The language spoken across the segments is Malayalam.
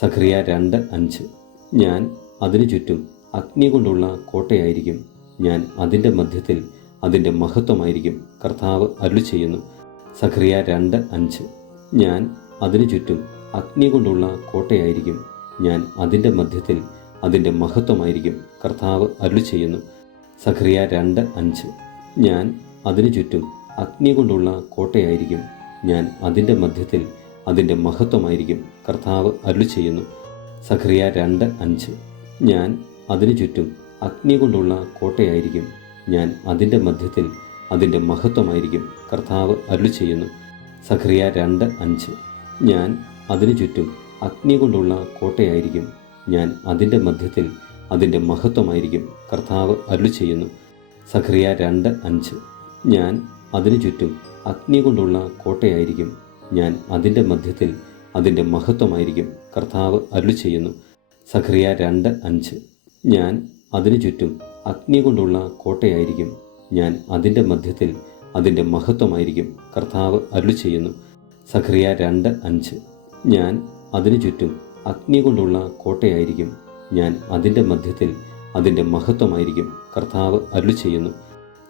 സഖറിയ 2:5. ഞാൻ അതിനു ചുറ്റും അഗ്നി കൊണ്ടുള്ള കോട്ടയായിരിക്കും, ഞാൻ അതിൻ്റെ മധ്യത്തിൽ അതിൻ്റെ മഹത്വമായിരിക്കും, കർത്താവ് അരുളിച്ചെയ്യുന്നു. സഖറിയ 2:5. ഞാൻ അതിനു ചുറ്റും അഗ്നി കൊണ്ടുള്ള കോട്ടയായിരിക്കും, ഞാൻ അതിൻ്റെ മധ്യത്തിൽ അതിൻ്റെ മഹത്വമായിരിക്കും, കർത്താവ് അരുളിച്ചെയ്യുന്നു. സഖറിയ 2:5. ഞാൻ അതിനു ചുറ്റും അഗ്നി കൊണ്ടുള്ള കോട്ടയായിരിക്കും, ഞാൻ അതിൻ്റെ മധ്യത്തിൽ അതിൻ്റെ മഹത്വമായിരിക്കും, കർത്താവ് അരുളിച്ചെയ്യുന്നു. സഖറിയ 2:5. ഞാൻ അതിനു ചുറ്റും അഗ്നി കൊണ്ടുള്ള കോട്ടയായിരിക്കും, ഞാൻ അതിൻ്റെ മധ്യത്തിൽ അതിൻ്റെ മഹത്വമായിരിക്കും, കർത്താവ് അരുളിച്ചെയ്യുന്നു. സഖറിയ 2:5. ഞാൻ അതിനു ചുറ്റും അഗ്നി കൊണ്ടുള്ള കോട്ടയായിരിക്കും, ഞാൻ അതിൻ്റെ മധ്യത്തിൽ അതിൻ്റെ മഹത്വമായിരിക്കും, കർത്താവ് അരുളിച്ചെയ്യുന്നു. സഖറിയ 2:5. ഞാൻ അതിനു ചുറ്റും അഗ്നി കൊണ്ടുള്ള കോട്ടയായിരിക്കും, ഞാൻ അതിൻ്റെ മധ്യത്തിൽ അതിൻ്റെ മഹത്വമായിരിക്കും, കർത്താവ് അരുളിച്ചെയ്യുന്നു. സഖറിയ 2:5. ഞാൻ അതിനു ചുറ്റും അഗ്നി കൊണ്ടുള്ള കോട്ടയായിരിക്കും, ഞാൻ അതിൻ്റെ മധ്യത്തിൽ അതിൻ്റെ മഹത്വമായിരിക്കും, കർത്താവ് അരുളിച്ചെയ്യുന്നു. സഖറിയ 2:5. ഞാൻ അതിനു ചുറ്റും അഗ്നി കൊണ്ടുള്ള കോട്ടയായിരിക്കും, ഞാൻ അതിൻ്റെ മധ്യത്തിൽ അതിൻ്റെ മഹത്വമായിരിക്കും, കർത്താവ് അരുളിച്ചെയ്യുന്നു.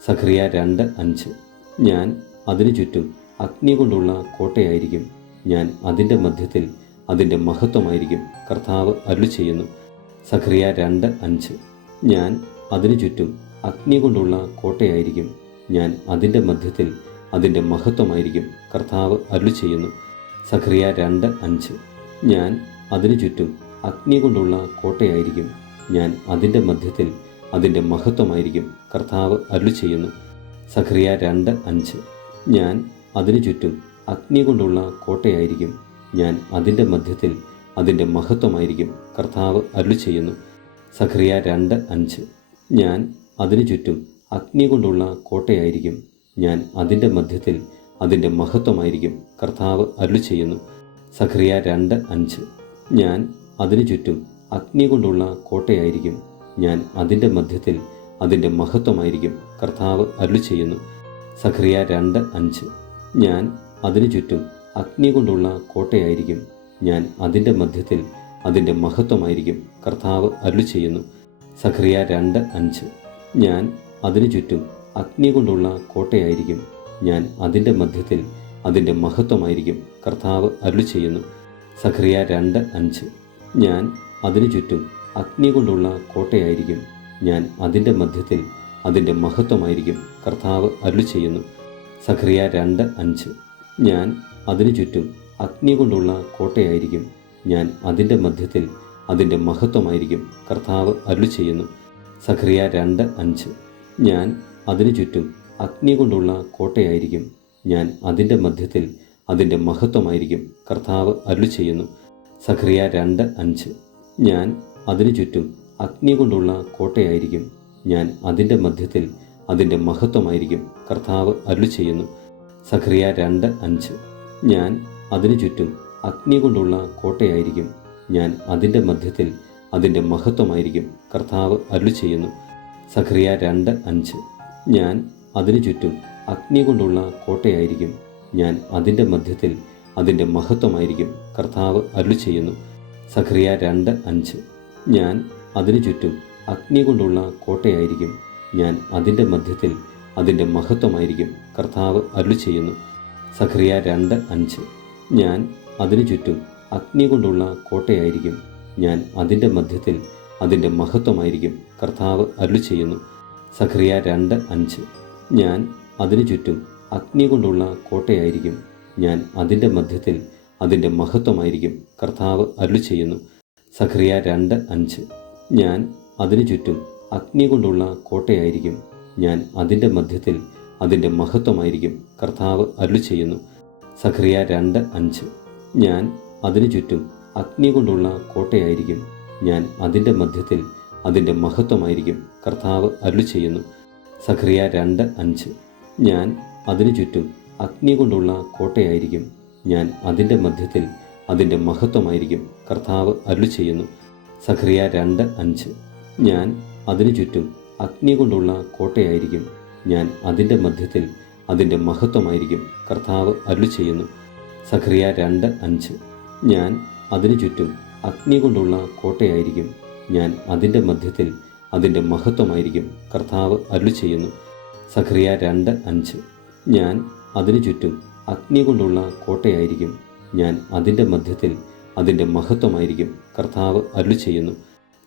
സഖറിയ 2:5. ഞാൻ അതിനു ചുറ്റും അഗ്നി കൊണ്ടുള്ള കോട്ടയായിരിക്കും, ഞാൻ അതിൻ്റെ മധ്യത്തിൽ അതിൻ്റെ മഹത്വമായിരിക്കും, കർത്താവ് അരുളിച്ചെയ്യുന്നു. സഖറിയ 2:5. ഞാൻ അതിനു ചുറ്റും അഗ്നി കൊണ്ടുള്ള കോട്ടയായിരിക്കും, ഞാൻ അതിൻ്റെ മധ്യത്തിൽ അതിൻ്റെ മഹത്വമായിരിക്കും, കർത്താവ് അരുളിച്ചെയ്യുന്നു. സഖറിയ 2:5. ഞാൻ അതിനു ചുറ്റും അഗ്നി കൊണ്ടുള്ള കോട്ടയായിരിക്കും, ഞാൻ അതിൻ്റെ മധ്യത്തിൽ അതിൻ്റെ മഹത്വമായിരിക്കും, കർത്താവ് അരുളിച്ചെയ്യുന്നു. സഖറിയ 2:5. ഞാൻ അതിനു ചുറ്റും അഗ്നി കൊണ്ടുള്ള കോട്ടയായിരിക്കും, ഞാൻ അതിൻ്റെ മധ്യത്തിൽ അതിൻ്റെ മഹത്വമായിരിക്കും, കർത്താവ് അരുളിച്ചെയ്യുന്നു. സഖറിയ 2:5. ഞാൻ അതിനു ചുറ്റും അഗ്നി കൊണ്ടുള്ള കോട്ടയായിരിക്കും, ഞാൻ അതിൻ്റെ മധ്യത്തിൽ അതിൻ്റെ മഹത്വമായിരിക്കും, കർത്താവ് അരുളിച്ചെയ്യുന്നു. സഖറിയ 2:5. ഞാൻ അതിനു ചുറ്റും അഗ്നി കൊണ്ടുള്ള കോട്ടയായിരിക്കും, ഞാൻ അതിൻ്റെ മധ്യത്തിൽ അതിൻ്റെ മഹത്വമായിരിക്കും, കർത്താവ് അരുളിച്ചെയ്യുന്നു. സഖറിയ 2:5. ഞാൻ അതിനു ചുറ്റും അഗ്നി കൊണ്ടുള്ള കോട്ടയായിരിക്കും, ഞാൻ അതിൻ്റെ മധ്യത്തിൽ അതിൻ്റെ മഹത്വമായിരിക്കും, കർത്താവ് അരുളിച്ചെയ്യുന്നു. സഖറിയ 2:5. ഞാൻ അതിനു ചുറ്റും അഗ്നി കൊണ്ടുള്ള കോട്ടയായിരിക്കും, ഞാൻ അതിൻ്റെ മധ്യത്തിൽ അതിൻ്റെ മഹത്വമായിരിക്കും, കർത്താവ് അരുളിച്ചെയ്യുന്നു. സഖറിയ 2:5. ഞാൻ അതിനു ചുറ്റും അഗ്നി കൊണ്ടുള്ള കോട്ടയായിരിക്കും, ഞാൻ അതിൻ്റെ മധ്യത്തിൽ അതിൻ്റെ മഹത്വമായിരിക്കും, കർത്താവ് അരുളിച്ചെയ്യുന്നു. സഖറിയ 2:5. ഞാൻ അതിനു ചുറ്റും അഗ്നി കൊണ്ടുള്ള കോട്ടയായിരിക്കും, ഞാൻ അതിൻ്റെ മധ്യത്തിൽ അതിൻ്റെ മഹത്വമായിരിക്കും, കർത്താവ് അരുളിച്ചെയ്യുന്നു. സഖറിയ 2:5. ഞാൻ അതിനു ചുറ്റും അഗ്നി കൊണ്ടുള്ള കോട്ടയായിരിക്കും, ഞാൻ അതിൻ്റെ മധ്യത്തിൽ അതിൻ്റെ മഹത്വമായിരിക്കും, കർത്താവ് അരുളിച്ചെയ്യുന്നു. സഖറിയ 2:5. ഞാൻ അതിനു ചുറ്റും അഗ്നി കൊണ്ടുള്ള കോട്ടയായിരിക്കും, ഞാൻ അതിൻ്റെ മധ്യത്തിൽ അതിൻ്റെ മഹത്വമായിരിക്കും, കർത്താവ് അരുളിച്ചെയ്യുന്നു. സഖറിയ 2:5. ഞാൻ അതിനു ചുറ്റും അഗ്നി കൊണ്ടുള്ള കോട്ടയായിരിക്കും, ഞാൻ അതിൻ്റെ മധ്യത്തിൽ അതിൻ്റെ മഹത്വമായിരിക്കും, കർത്താവ് അരുളിച്ചെയ്യുന്നു. സഖറിയ 2:5. ഞാൻ അതിനു ചുറ്റും അഗ്നി കൊണ്ടുള്ള കോട്ടയായിരിക്കും, ഞാൻ അതിൻ്റെ മധ്യത്തിൽ അതിൻ്റെ മഹത്വമായിരിക്കും, കർത്താവ് അരുളിച്ചെയ്യുന്നു. സഖറിയ 2:5. ഞാൻ അതിനു ചുറ്റും അഗ്നി കൊണ്ടുള്ള കോട്ടയായിരിക്കും, ഞാൻ അതിൻ്റെ മധ്യത്തിൽ അതിൻ്റെ മഹത്വമായിരിക്കും, കർത്താവ് അരുളിച്ചെയ്യുന്നു. സഖറിയ 2:5. ഞാൻ അതിനു ചുറ്റും അഗ്നി കൊണ്ടുള്ള കോട്ടയായിരിക്കും, ഞാൻ അതിൻ്റെ മധ്യത്തിൽ അതിൻ്റെ മഹത്വമായിരിക്കും, കർത്താവ് അരുളിച്ചെയ്യുന്നു. സഖറിയ 2:5. ഞാൻ അതിനു ചുറ്റും അഗ്നി കൊണ്ടുള്ള കോട്ടയായിരിക്കും, ഞാൻ അതിൻ്റെ മധ്യത്തിൽ അതിൻ്റെ മഹത്വമായിരിക്കും, കർത്താവ് അരുളിച്ചെയ്യുന്നു. സഖറിയ 2:5. ഞാൻ അതിനു ചുറ്റും അഗ്നി കൊണ്ടുള്ള കോട്ടയായിരിക്കും, ഞാൻ അതിൻ്റെ മധ്യത്തിൽ അതിൻ്റെ മഹത്വമായിരിക്കും, കർത്താവ് അരുളിച്ചെയ്യുന്നു. സഖറിയ 2:5. ഞാൻ അതിനു ചുറ്റും അഗ്നി കൊണ്ടുള്ള കോട്ടയായിരിക്കും, ഞാൻ അതിൻ്റെ മധ്യത്തിൽ അതിൻ്റെ മഹത്വമായിരിക്കും, കർത്താവ് അരുളിച്ചെയ്യുന്നു. സഖറിയ 2:5. ഞാൻ അതിനു ചുറ്റും അഗ്നി കൊണ്ടുള്ള കോട്ടയായിരിക്കും, ഞാൻ അതിൻ്റെ മധ്യത്തിൽ അതിൻ്റെ മഹത്വമായിരിക്കും, കർത്താവ് അരുളിച്ചെയ്യുന്നു. സഖറിയ 2:5. ഞാൻ അതിനു ചുറ്റും അഗ്നി കൊണ്ടുള്ള കോട്ടയായിരിക്കും, ഞാൻ അതിൻ്റെ മധ്യത്തിൽ അതിൻ്റെ മഹത്വമായിരിക്കും, കർത്താവ് അരുളിച്ചെയ്യുന്നു. സഖറിയ 2:5. ഞാൻ അതിനു ചുറ്റും അഗ്നി കൊണ്ടുള്ള കോട്ടയായിരിക്കും. ഞാൻ അതിൻ്റെ മധ്യത്തിൽ അതിൻ്റെ മഹത്വമായിരിക്കും. കർത്താവ് അരുളി ചെയ്യുന്നു. സഖറിയ 2:5. ഞാൻ അതിനു ചുറ്റും അഗ്നി കൊണ്ടുള്ള കോട്ടയായിരിക്കും. ഞാൻ അതിൻ്റെ മധ്യത്തിൽ അതിൻ്റെ മഹത്വമായിരിക്കും. കർത്താവ് അരുളി ചെയ്യുന്നു.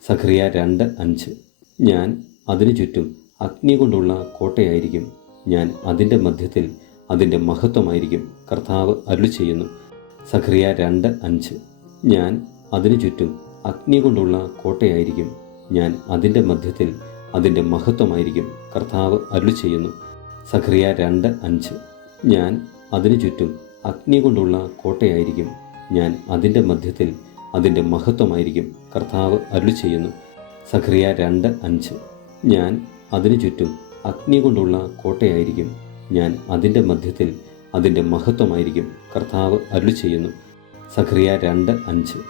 സഖറിയ 2:5. ഞാൻ അതിനു ചുറ്റും അഗ്നി കൊണ്ടുള്ള കോട്ടയായിരിക്കും. ഞാൻ അതിൻ്റെ മധ്യത്തിൽ അതിൻ്റെ മഹത്വമായിരിക്കും. കർത്താവ് അരുളി ചെയ്യുന്നു. സഖറിയ 2:5. ഞാൻ അതിനു ചുറ്റും അഗ്നി കൊണ്ടുള്ള കോട്ടയായിരിക്കും. ഞാൻ അതിൻ്റെ മധ്യത്തിൽ അതിൻ്റെ മഹത്വമായിരിക്കും. കർത്താവ് അരുളി ചെയ്യുന്നു. സഖറിയ 2:5. ഞാൻ അതിനു ചുറ്റും അഗ്നി കൊണ്ടുള്ള കോട്ടയായിരിക്കും. ഞാൻ അതിൻ്റെ മധ്യത്തിൽ അതിൻ്റെ മഹത്വമായിരിക്കും. കർത്താവ് അരുളി ചെയ്യുന്നു. സഖറിയ 2:5. ഞാൻ അതിനു ചുറ്റും അഗ്നി കൊണ്ടുള്ള കോട്ടയായിരിക്കും. ഞാൻ അതിൻ്റെ മധ്യത്തിൽ അതിൻ്റെ മഹത്വമായിരിക്കും. കർത്താവ് അരുളി ചെയ്യുന്നു. സഖറിയ 2:5.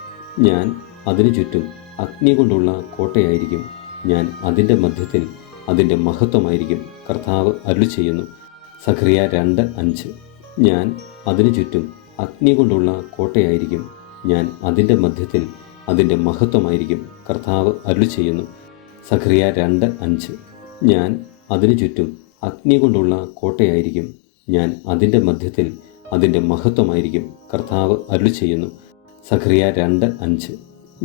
ഞാൻ അതിനു ചുറ്റും അഗ്നി കൊണ്ടുള്ള കോട്ടയായിരിക്കും. ഞാൻ അതിൻ്റെ മധ്യത്തിൽ അതിൻ്റെ മഹത്വമായിരിക്കും. കർത്താവ് അരുളി ചെയ്യുന്നു. സഖറിയ 2:5. ഞാൻ അതിനു ചുറ്റും അഗ്നി കൊണ്ടുള്ള കോട്ടയായിരിക്കും. ഞാൻ അതിൻ്റെ മധ്യത്തിൽ അതിൻ്റെ മഹത്വമായിരിക്കും. കർത്താവ് അരുളി ചെയ്യുന്നു. സഖറിയ 2:5. ഞാൻ അതിനു ചുറ്റും അഗ്നി കൊണ്ടുള്ള കോട്ടയായിരിക്കും. ഞാൻ അതിൻ്റെ മധ്യത്തിൽ അതിൻ്റെ മഹത്വമായിരിക്കും. കർത്താവ് അരുളി ചെയ്യുന്നു. സഖറിയ 2:5.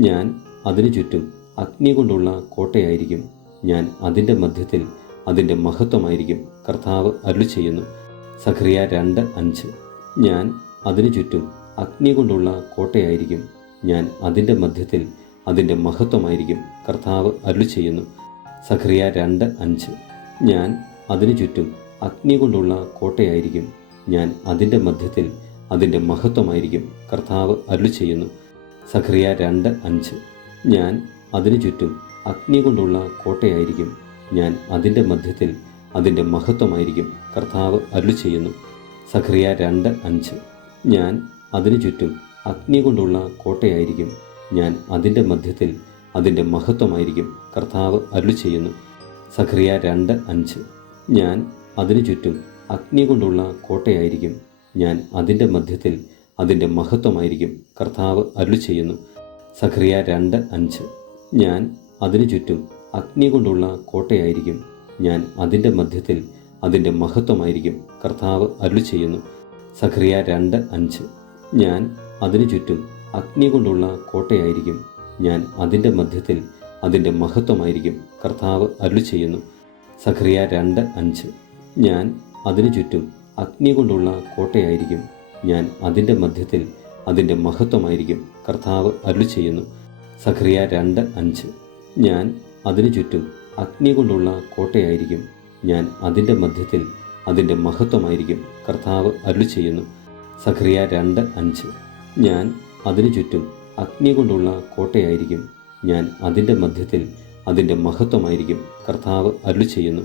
ഞാൻ അതിനു ചുറ്റും അഗ്നി കൊണ്ടുള്ള കോട്ടയായിരിക്കും. ഞാൻ അതിൻ്റെ മധ്യത്തിൽ അതിൻ്റെ മഹത്വമായിരിക്കും. കർത്താവ് അരുളി ചെയ്യുന്നു. സഖറിയ 2:5. ഞാൻ അതിനു ചുറ്റും അഗ്നി കൊണ്ടുള്ള കോട്ടയായിരിക്കും. ഞാൻ അതിൻ്റെ മധ്യത്തിൽ അതിൻ്റെ മഹത്വമായിരിക്കും. കർത്താവ് അരുളി ചെയ്യുന്നു. സഖറിയ 2:5. ഞാൻ അതിനു ചുറ്റും അഗ്നി കൊണ്ടുള്ള കോട്ടയായിരിക്കും. ഞാൻ അതിൻ്റെ മധ്യത്തിൽ അതിൻ്റെ മഹത്വമായിരിക്കും. കർത്താവ് അരുളി ചെയ്യുന്നു. സഖറിയ 2:5. ഞാൻ അതിനു ചുറ്റും അഗ്നി കൊണ്ടുള്ള കോട്ടയായിരിക്കും. ഞാൻ അതിൻ്റെ മധ്യത്തിൽ അതിൻ്റെ മഹത്വമായിരിക്കും. കർത്താവ് അരുളി ചെയ്യുന്നു. സഖറിയ 2:5. ഞാൻ അതിനു ചുറ്റും അഗ്നി കൊണ്ടുള്ള കോട്ടയായിരിക്കും. ഞാൻ അതിൻ്റെ മധ്യത്തിൽ അതിൻ്റെ മഹത്വമായിരിക്കും. കർത്താവ് അരുളി ചെയ്യുന്നു. സഖറിയ 2:5. ഞാൻ അതിനു ചുറ്റും അഗ്നി കൊണ്ടുള്ള കോട്ടയായിരിക്കും. ഞാൻ അതിൻ്റെ മധ്യത്തിൽ അതിൻ്റെ മഹത്വമായിരിക്കും. കർത്താവ് അരുളി ചെയ്യുന്നു. സഖറിയ 2:5. ഞാൻ അതിനു ചുറ്റും അഗ്നി കൊണ്ടുള്ള കോട്ടയായിരിക്കും. ഞാൻ അതിൻ്റെ മധ്യത്തിൽ അതിൻ്റെ മഹത്വമായിരിക്കും. കർത്താവ് അരുളി ചെയ്യുന്നു. സഖറിയ 2:5. ഞാൻ അതിനു ചുറ്റും അഗ്നി കൊണ്ടുള്ള കോട്ടയായിരിക്കും. ഞാൻ അതിൻ്റെ മധ്യത്തിൽ അതിൻ്റെ മഹത്വമായിരിക്കും. കർത്താവ് അരുളി ചെയ്യുന്നു. സഖറിയ 2:5. ഞാൻ അതിനു ചുറ്റും അഗ്നി കൊണ്ടുള്ള കോട്ടയായിരിക്കും. ഞാൻ അതിൻ്റെ മധ്യത്തിൽ അതിൻ്റെ മഹത്വമായിരിക്കും. കർത്താവ് അരുളി ചെയ്യുന്നു. സഖറിയ 2:5. ഞാൻ അതിനു ചുറ്റും അഗ്നി കൊണ്ടുള്ള കോട്ടയായിരിക്കും. ഞാൻ അതിൻ്റെ മധ്യത്തിൽ അതിൻ്റെ മഹത്വമായിരിക്കും. കർത്താവ് അരുളി ചെയ്യുന്നു. സഖറിയ 2:5. ഞാൻ അതിനു ചുറ്റും അഗ്നി കൊണ്ടുള്ള കോട്ടയായിരിക്കും. ഞാൻ അതിൻ്റെ മധ്യത്തിൽ അതിൻ്റെ മഹത്വമായിരിക്കും. കർത്താവ് അരുളി ചെയ്യുന്നു.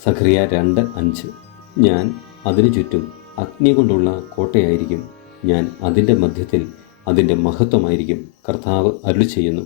സഖറിയ 2:5. ഞാൻ അതിനു ചുറ്റും അഗ്നി കൊണ്ടുള്ള കോട്ടയായിരിക്കും. ഞാൻ അതിൻ്റെ മധ്യത്തിൽ അതിൻ്റെ മഹത്വമായിരിക്കും. കർത്താവ് അരുളി ചെയ്യുന്നു.